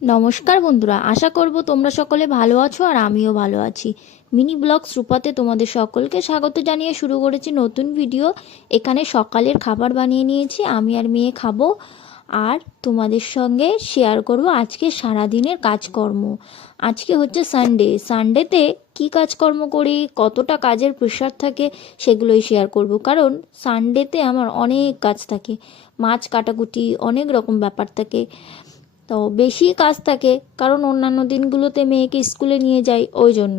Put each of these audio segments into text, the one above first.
নমস্কার বন্ধুরা, আশা করব তোমরা সকলে ভালো আছো আর আমিও ভালো আছি। মিনি ব্লগ শ্রুপাতে তোমাদের সকলকে স্বাগত জানিয়ে শুরু করেছি নতুন ভিডিও। এখানে সকালের খাবার বানিয়ে নিয়েছি, আমি আর মেয়ে খাব। আর তোমাদের সঙ্গে শেয়ার করব আজকে সারাদিনের কাজকর্ম। আজকে হচ্ছে সানডে সানডেতে কি কাজকর্ম করি, কতটা কাজের প্রেশার থাকে সেগুলোই শেয়ার করব। কারণ সানডেতে আমার অনেক কাজ থাকে। মাছ কাটাকুটি, অনেক রকম ব্যাপার থাকে। তো বেশি কাজ থাকে, কারণ অন্যান্য দিনগুলোতে মেয়েকে স্কুলে নিয়ে যাই ওই জন্য।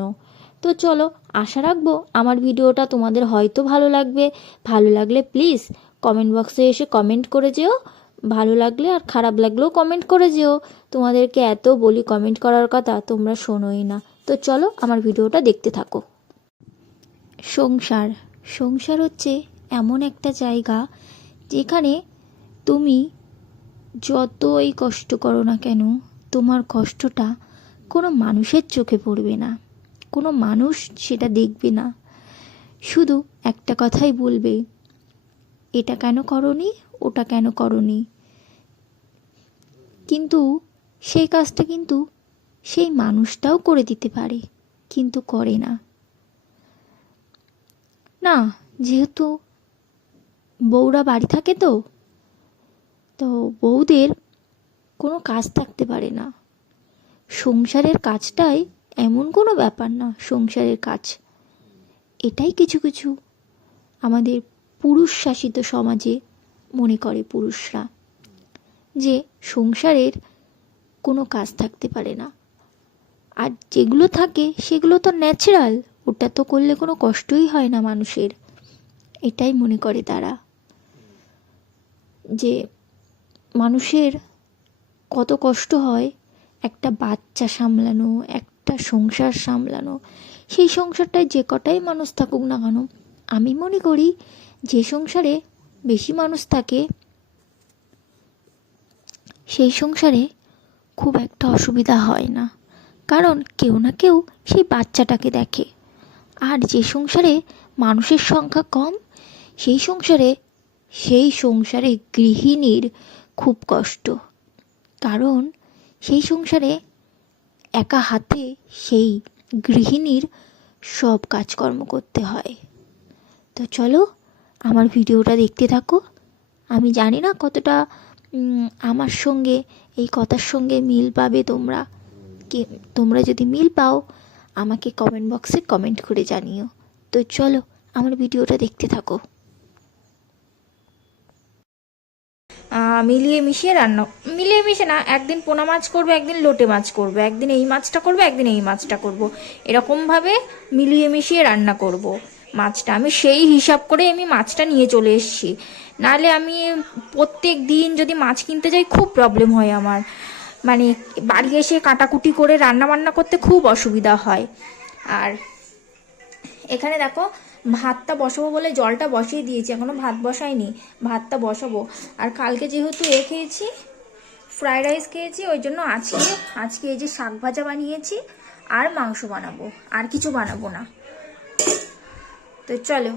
তো চলো, আশা রাখব আমার ভিডিওটা তোমাদের হয়তো ভালো লাগবে। ভালো লাগলে প্লিজ কমেন্ট বক্সে এসে কমেন্ট করে যেও। ভালো লাগলে আর খারাপ লাগলেও কমেন্ট করে যেও। তোমাদেরকে এত বলি কমেন্ট করার কথা তোমরা শোনোই না। তো চলো, আমার ভিডিওটা দেখতে থাকো। সংসার। সংসার হচ্ছে এমন একটা জায়গা যেখানে তুমি যতই কষ্ট করো না কেন, তোমার কষ্টটা কোনো মানুষের চোখে পড়বে না। কোনো মানুষ সেটা দেখবে না। শুধু একটা কথাই বলবে, এটা কেন করনি? ওটা কেন করনি? কিন্তু সেই কাজটা কিন্তু সেই মানুষটাও করে দিতে পারে, কিন্তু করে না। না, যেহেতু বউরা বাড়ি থাকে তো তো বউদের কোনো কাজ থাকতে পারে না। সংসারের কাজটাই এমন কোনো ব্যাপার না, সংসারের কাজ। এটাই কিছু কিছু আমাদের পুরুষ শাসিত সমাজে মনে করে পুরুষরা, যে সংসারের কোনো কাজ থাকতে পারে না। আর যেগুলো থাকে সেগুলো তো ন্যাচারাল ওটা তো করলে কোনো কষ্টই হয় না মানুষের। এটাই মনে করে তারা। যে মানুষের কত কষ্ট হয় একটা বাচ্চা সামলানো, একটা সংসার সামলানো। সেই সংসারটায় যে কটাই মানুষ থাকুক না কেন, আমি মনে করি যে সংসারে বেশি মানুষ থাকে, সেই সংসারে খুব একটা অসুবিধা হয় না। কারণ কেউ না কেউ সেই বাচ্চাটাকে দেখে। আর যে সংসারে মানুষের সংখ্যা কম, সেই সংসারে সেই সংসারে গৃহিণীর খুব কষ্ট। কারণ সেই সংসারে একা হাতে সেই গৃহিণীর সব কাজকর্ম করতে হয়। তো চলো আমার ভিডিওটা দেখতে থাকো। আমি জানি না কতটা আমার সঙ্গে, এই কথার সঙ্গে মিল পাবে তোমরা। কে, তোমরা যদি মিল পাও, আমাকে কমেন্ট বক্সে কমেন্ট করে জানিও। তো চলো আমার ভিডিওটা দেখতে থাকো। মিলিয়ে মিশিয়ে রান্না মিলিয়ে মিশে না, একদিন পোনা মাছ করবে, একদিন লোটে মাছ করবে, একদিন এই মাছটা করবে, একদিন এই মাছটা করব। এরকমভাবে মিলিয়ে মিশিয়ে রান্না করব। মাছটা আমি সেই হিসাব করে আমি মাছটা নিয়ে চলে এসেছি। নাহলে আমি প্রত্যেক দিন যদি মাছ কিনতে যাই, খুব প্রবলেম হয় আমার। মানে বাড়ি এসে কাটাকুটি করে রান্না বান্না করতে খুব অসুবিধা হয়। আর এখানে দেখো ভাতটা বসাবো বলে জলটা বসিয়ে দিয়েছি, এখনও ভাত বসাইনি, ভাতটা বসাবো। আর কালকে যেহেতু এ খেয়েছি ফ্রায়েড রাইস খেয়েছি, ওই জন্য আজকে আজকে এই যে শাক ভাজা বানিয়েছি আর মাংস বানাবো, আর কিছু বানাবো না। তো চলো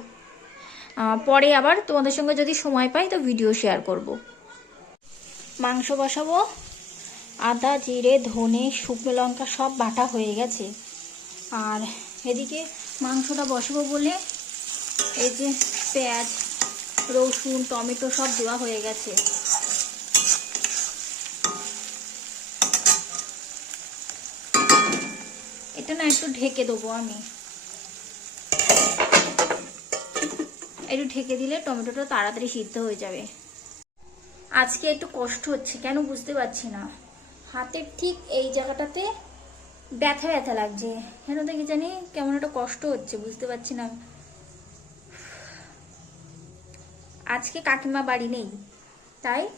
পরে আবার তোমাদের সঙ্গে যদি সময় পাই তো ভিডিও শেয়ার করব। মাংস বসাবো, আদা, জিরে, ধনে, শুকনো লঙ্কা সব বাটা হয়ে গেছে। আর এদিকে মাংসটা বসাবো বলে এই যে পেঁয়াজ, রসুন, টমেটো সব দেওয়া হয়ে গেছে। এটা না একটু ঢেকে দেবো আমি। একটু ঢেকে দিলে টমেটোটা তাড়াতাড়ি সিদ্ধ হয়ে যাবে। আজকে একটু কষ্ট হচ্ছে, কেন বুঝতে পারছি না। হাতের ঠিক এই জায়গাটাতে ব্যথা ব্যথা লাগছে। কেন দেখি জানি কেমন একটা কষ্ট হচ্ছে, বুঝতে পারছি না। আজকে কাকিমা বাড়ি নেই। তাই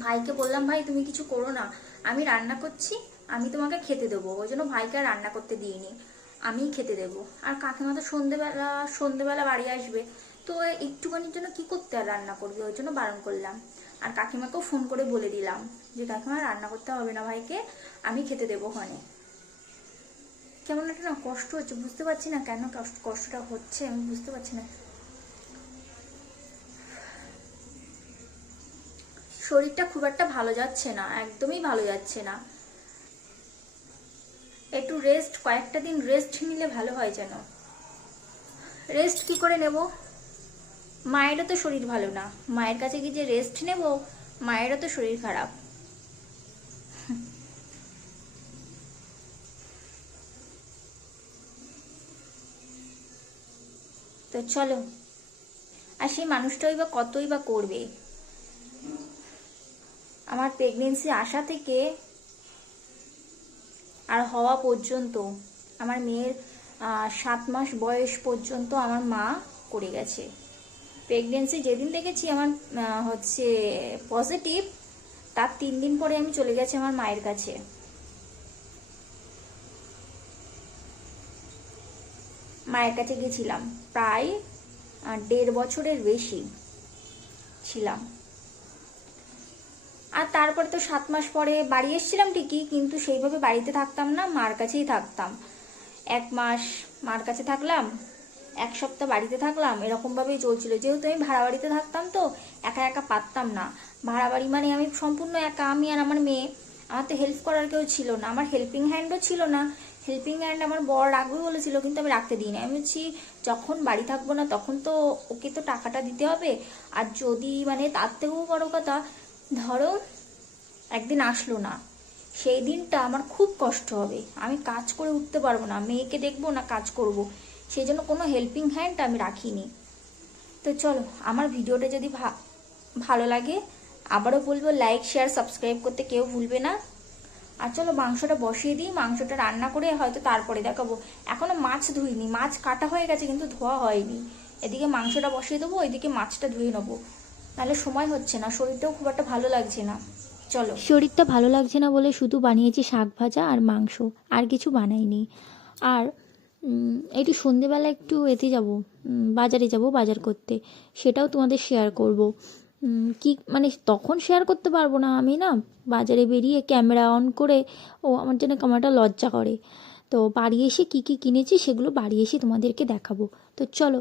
ভাইকে বললাম, ভাই, তুমি কিছু করো না। আমি রান্না করছি, আমি তোমাকে খেতে দেবো। ওই জন্য ভাইকে রান্না করতে দিইনি। আমিই খেতে দেবো। আর কাকিমা তো সন্ধেবেলা সন্ধেবেলা বাড়ি আসবে। তো একটুখানির জন্য কি করতে আর রান্না করবে? ওই জন্য বারণ করলাম। আর কাকিমাকেও ফোন করে বলে দিলাম যে, কাকিমা, রান্না করতে হবে না ভাইকে, আমি খেতে দেবো ওখানে। কেমন একটা না কষ্ট হচ্ছে। বুঝতে পারছি না কেন কষ্ট- কষ্টটা হচ্ছে, আমি বুঝতে পারছি না। শরীরটা খুব একটা ভালো যাচ্ছে না, একদমই ভালো যাচ্ছে না। একটু রেস্ট কয়েকটা দিন রেস্ট নিলে ভালো হয় যেন। রেস্ট কি করে নেব? মায়েরও তো শরীর ভালো না। মায়ের কাছে কি যে রেস্ট নেব, মায়েরও তো শরীর খারাপ। তো চলো, আর সেই মানুষটাই বা কতই বা করবে? আমার প্রেগনেন্সি আসা থেকে আর হওয়া পর্যন্ত আমার মেয়ের সাত মাস বয়স পর্যন্ত আমার মা করে গেছে। প্রেগনেন্সি যেদিন দেখেছি আমার হচ্ছে পজিটিভ তার তিন দিন পরে আমি চলে গেছি আমার মায়ের কাছে। মায়ের কাছে গেছিলাম প্রায় দেড় বছরের বেশি ছিলাম। আর তারপরে তো সাত মাস পরে বাড়ি এসেছিলাম ঠিকই, কিন্তু সেইভাবে বাড়িতে থাকতাম না, মার কাছেই থাকতাম। এক মাস মার কাছে থাকলাম, এক সপ্তাহ বাড়িতে থাকলাম, এরকমভাবেই চলছিল। যেহেতু আমি ভাড়া বাড়িতে থাকতাম তো, একা একা পারতাম না। ভাড়া বাড়ি মানে আমি সম্পূর্ণ একা, আমি আর আমার মেয়ে। আমার তো হেল্প করার কেউ ছিল না, আমার হেল্পিং হ্যান্ডও ছিল না। হেল্পিং হ্যান্ড আমার বর রাখবে বলেছিল, কিন্তু আমি রাখতে দিই না আমি বলছি, যখন বাড়ি থাকব না, তখন তো ওকে তো টাকাটা দিতে হবে। আর যদি মানে তার থেকেও বড় কথা ধরো, একদিন আসলো না। সেই দিনটা আমার খুব কষ্ট হবে। আমি কাজ করে উঠতে পারব না। মেয়েকে দেখব না, কাজ করব। সেই জন্য কোনো হেল্পিং হ্যান্ড আমি রাখিনি। তো চলো, আমার ভিডিওটা যদি ভালো লাগে, আবারও বলব লাইক শেয়ার সাবস্ক্রাইব করতে কেউ ভুলবে না। আর চলো, মাংসটা বসিয়ে দিই। মাংসটা রান্না করে হয়তো তারপরে দেখাবো। এখনও মাছ ধুইনি। মাছ কাটা হয়ে গেছে, কিন্তু ধোয়া হয়নি। এদিকে মাংসটা বসিয়ে দেবো, ওইদিকে মাছটা ধুয়ে নেব। নাহলে সময় হচ্ছে না, শরীরটাও খুব একটা ভালো লাগছে না। চলো। শরীরটা ভালো লাগছে না বলে শুধু বানিয়েছি শাক ভাজা আর মাংস, আর কিছু বানাইনি। আর একটু সন্ধেবেলা একটু এতে যাব বাজারে যাব বাজার করতে, সেটাও তোমাদের শেয়ার করব। কি মানে তখন শেয়ার করতে পারব না আমি না? বাজারে বেরিয়ে ক্যামেরা অন করে ও আমার জন্য ক্যামেরাটা লজ্জা করে। তো বাড়ি এসে কি কি কিনেছি সেগুলো বাড়ি এসে তোমাদেরকে দেখাবো। তো চলো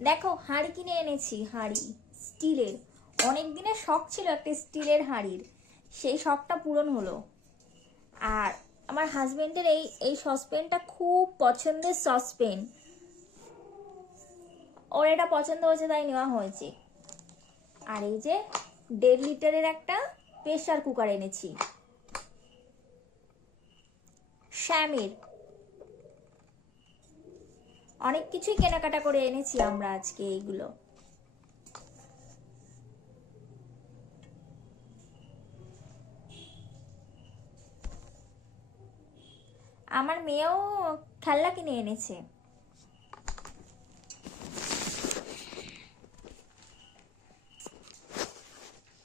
দেখো, হাঁড়ি কিনে এনেছি, হাঁড়ি, স্টিলের। অনেক দিনের শখ ছিল একটা স্টিলের হাঁড়ির। সেই শখটা পূরণ হলো। আর আমার হাজবেন্ডের এই এই সসপেনটা খুব পছন্দের সসপেন ওর এটা পছন্দ হয়েছে, তাই নেওয়া হয়েছে। আর এই যে দেড় লিটারের একটা প্রেশার কুকার এনেছি। শ্যামের। অনেক কিছুই কেনাকাটা করে এনেছি আমরা আজকে এইগুলো। আমার মেয়েও খেলনা কিনে এনেছে।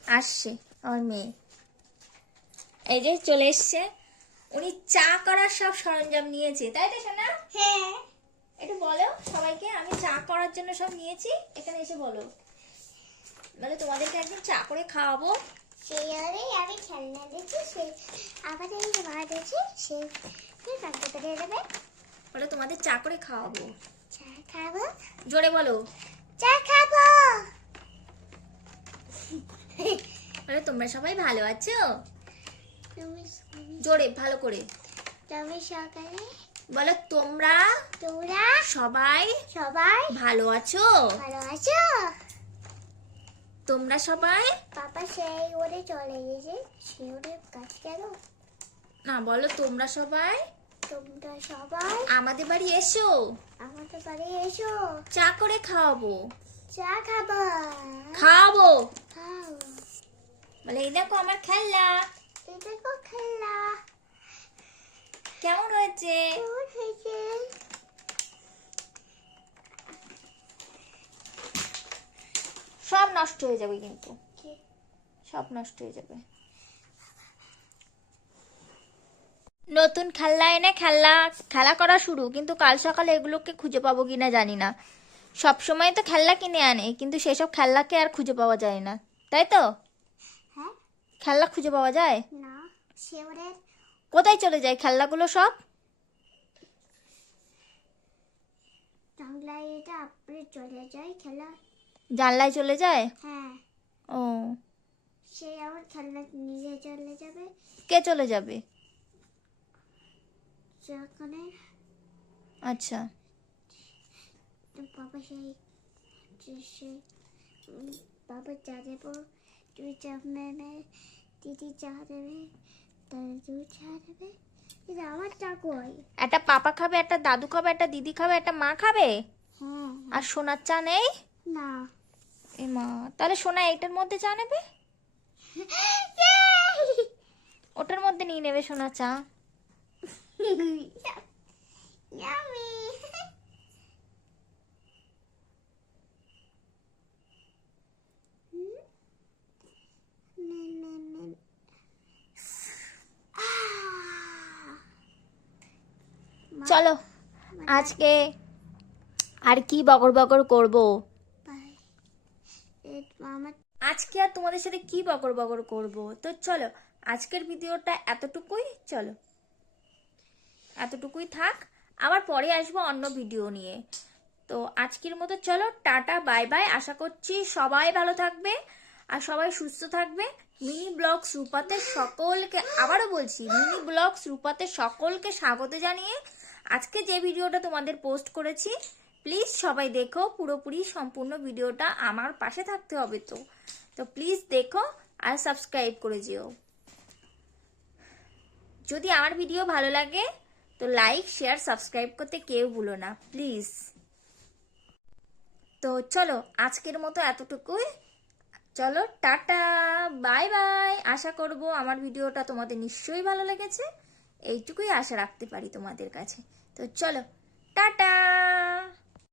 আসছে আমার মেয়ে। এই যে চলে এসছে। উনি চা করার সব সরঞ্জাম নিয়েছে। তাই তো সোনা? হ্যাঁ। একটু বলো সবাইকে আমি চা করার জন্য সব নিয়েছি। এখানে এসে বলো। মানে তোমাদেরকে একদিন চা করে খাওয়াবো। সেই আমি আমি খেলনা দিচ্ছি সেই আমাদের এই মা দিচ্ছি সেই রান্না করে দেবে বলো তোমাদের চা করে খাওয়াবো। চা খাব? জোরে বলো। চা খাব! বলো তোমরা সবাই ভালো আছো? তুমি জোরে ভালো করে। তুমি সকালে বলো তোমরা? তোমরা? সবাই? সবাই? ভালো আছো? ভালো আছো? তোমরা সবাই? পাপা সেই ওরে চলে গেছে সে ওরে কাজ গেল না বলো তোমরা সবাই? তোমরা সবাই? আমাদের বাড়ি এসো। আমাদের বাড়ি এসো। চা করে খাওয়াবো। চা খাব। খাওয়াবো। খাও বলে এই দেখো আমার খেলনা। এই দেখো খেলা কেমন হয়েছে? সব নষ্ট হয়ে যাবে কিন্তু। সব নষ্ট হয়ে যাবে। নতুন খেলনা এনে খেলনা খেলা করা শুরু কিন্তু কাল সকালে এগুলোকে খুঁজে পাবো কিনা জানি না। সব সময় তো খেলনা কিনে আনে কিন্তু সেসব খেলনাকে আর খুঁজে পাওয়া যায় না। তাই তো? হ্যাঁ। খেলনা খুঁজে পাওয়া যায়? না কোথায় চলে যায় খেলনাগুলো সব? জানলায় এটা চলে যায় খেলা। জানলায় চলে যায়? হ্যাঁ। ও। সে আমার খেলনা নিজে চলে যাবে। কে চলে যাবে? আচ্ছা। বাবা সেই সেই বাবা চা দেবো তুই চা নেবে দিদি চা দেবে একটা পাপা খাবে একটা দাদু খাবে একটা দিদি খাবে একটা মা খাবে? হ্যাঁ। আর সোনার চা নেই? না। এ মা তাহলে সোনা এইটার মধ্যে চা নেবে? ওটার মধ্যে নিয়ে নেবে সোনা চা। চলো আজকে আর কি বকর বকর করব? আজকে আর তোমাদের সাথে কি বকর বকর করব? তো চলো আজকের ভিডিওটা এতটুকুই চলো। এতটুকুই থাক আবার পরে আসব অন্য ভিডিও নিয়ে। তো আজকের মতো চলো টাটা বাই বাই। আশা করছি সবাই ভালো থাকবে আর সবাই সুস্থ থাকবে। মিনি ব্লগস রূপাতে সকলকে আবারও বলছি মিনি ব্লগস রূপাতে সকলকে স্বাগত জানিয়ে আজকে যে ভিডিওটা তোমাদের পোস্ট করেছি প্লিজ সবাই দেখো, পুরোপুরি সম্পূর্ণ ভিডিওটা আমার পাশে থাকতে হবে তো। তো প্লিজ দেখো আর সাবস্ক্রাইব করে যেও। যদি আমার ভিডিও ভালো লাগে, তো লাইক শেয়ার সাবস্ক্রাইব করতে কেউ ভুলো না প্লিজ তো চলো, আজকের মতো এতটুকুই। চলো, টাটা বাই বাই আশা করব আমার ভিডিওটা তোমাদের নিশ্চয়ই ভালো লেগেছে। এইটুকুই আশা রাখতে পারি তোমাদের কাছে। তো চলো টাটা!